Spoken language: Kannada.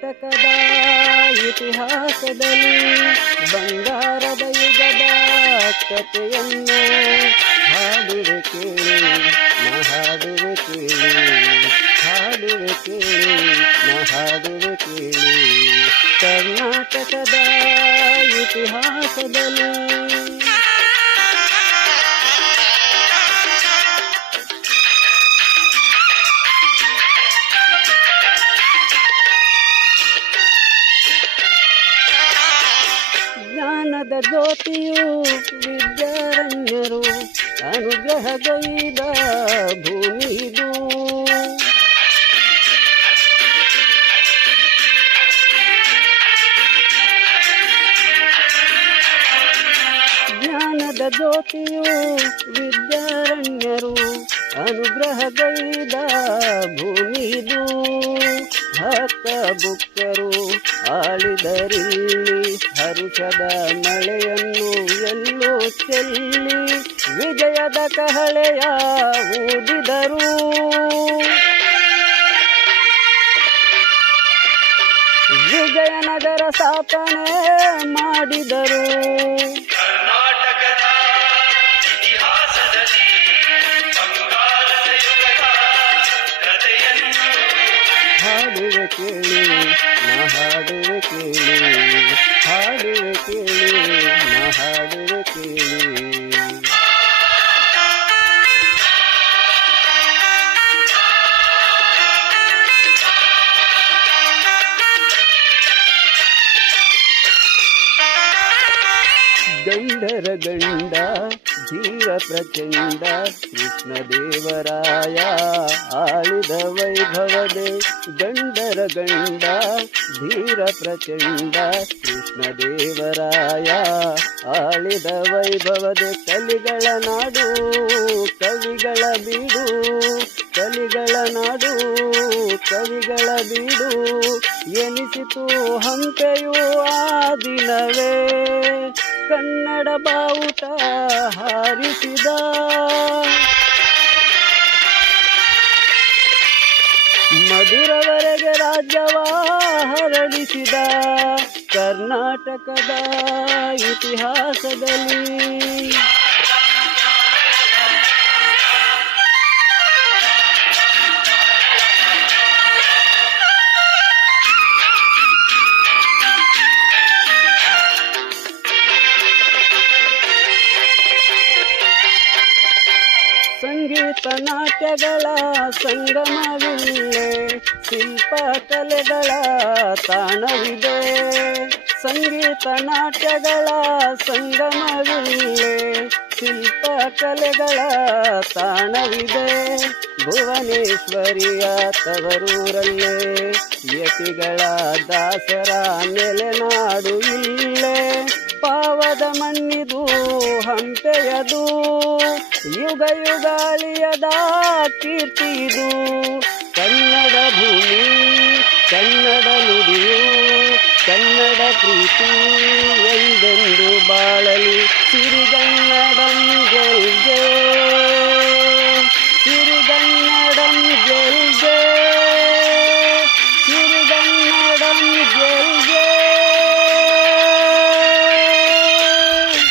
ಕರ್ನಾಟಕದ ಇತಿಹಾಸದಲ್ಲಿ ಬಂಗಾರದ ಯುಗದ ಕಥೆಯನ್ನು ಹಾಡುವೆ ಕೇಳಿ ನಾ ಹಾಡುವೆ ಕೇಳಿ ಹಾಡುವೆ ಕೇಳಿ ನಾ ಹಾಡುವೆ ಕೇಳಿ ಕರ್ನಾಟಕದ ಇತಿಹಾಸದಲ್ಲಿ ಜ್ಞಾನದ ಜ್ಯೋತಿಯು ವಿದ್ಯಾರಣ್ಯರು ಅನುಗ್ರಹಗೈದ ಭೂಮಿದು ಜ್ಞಾನದ ಜ್ಯೋತಿಯು ವಿದ್ಯಾರಣ್ಯರು ಅನುಗ್ರಹಗೈದ ಭೂಮಿದು ಹಕ್ಕ ಬುಕ್ಕರು ಆಳಿದರಿಲ್ಲಿ ಹರುಷದ ಮಳೆಯನ್ನು ಎಲ್ಲೋ ಚೆಲ್ಲಿ ವಿಜಯದ ಕಹಳೆಯ ಊದಿದರು ವಿಜಯನಗರ ಸ್ಥಾಪನೆ ಮಾಡಿದರು ಹಾಡುವೆ ಕೇಳಿ ನಾ ಹಾಡುವೆ ಕೇಳಿ ಹಾಡುವೆ ಕೇಳಿ ನಾ ಹಾಡುವೆ ಕೇಳಿ ಗಂಡರ ಗಂಡ ಧೀರ ಪ್ರಚಂಡ ಕೃಷ್ಣದೇವರಾಯ ಆಳಿದ ವೈಭವದೆ ಗಂಡರ ಗಂಡ ಧೀರ ಪ್ರಚಂಡ ಕೃಷ್ಣದೇವರಾಯ ಆಳಿದ ವೈಭವದೆ ಕಲಿಗಳ ನಾಡು ಕವಿಗಳ ಬೀಡು ಕಲಿಗಳ ನಾಡು ಕವಿಗಳ ಬೀಡು ಎನಿಸಿತು ಹಂಪೆಯು ಆ ದಿನವೇ ಕನ್ನಡ ಬಾವುಟ ಹಾರಿಸಿದ ಮಧುರವರೆಗೆ ರಾಜ್ಯವ ಹರಡಿಸಿದ ಕರ್ನಾಟಕದ ಇತಿಹಾಸದಲ್ಲಿ ಸಂಗೀತ ನಾಟ್ಯಗಳ ಸಂಗಮವಿಲ್ಲೇ ಶಿಲ್ಪ ಕಲೆಗಳ ತಾಣವಿದೆ ಸಂಗೀತ ನಾಟ್ಯಗಳ ಸಂಗಮವಿಲ್ಲೇ ಶಿಲ್ಪ ಕಲೆಗಳ ತಾಣವಿದೆ ಭುವನೇಶ್ವರಿಯ ತವರೂರಲ್ಲೇ ಯತಿಗಳ ದಾಸರ ನೆಲೆನಾಡು ಇಲ್ಲೇ ಪಾವದ ಮಣ್ಣಿದು ಹಂಪೆಯದು ಯುಗ ಯುಗಾಳಿಯದ ಕೀರ್ತಿದು ಕನ್ನಡ ಭೂಮಿ ಕನ್ನಡ ನುಡಿಯು ಕನ್ನಡ ಪ್ರೀತಿ ಎಂದೆಂದು ಬಾಳಲಿ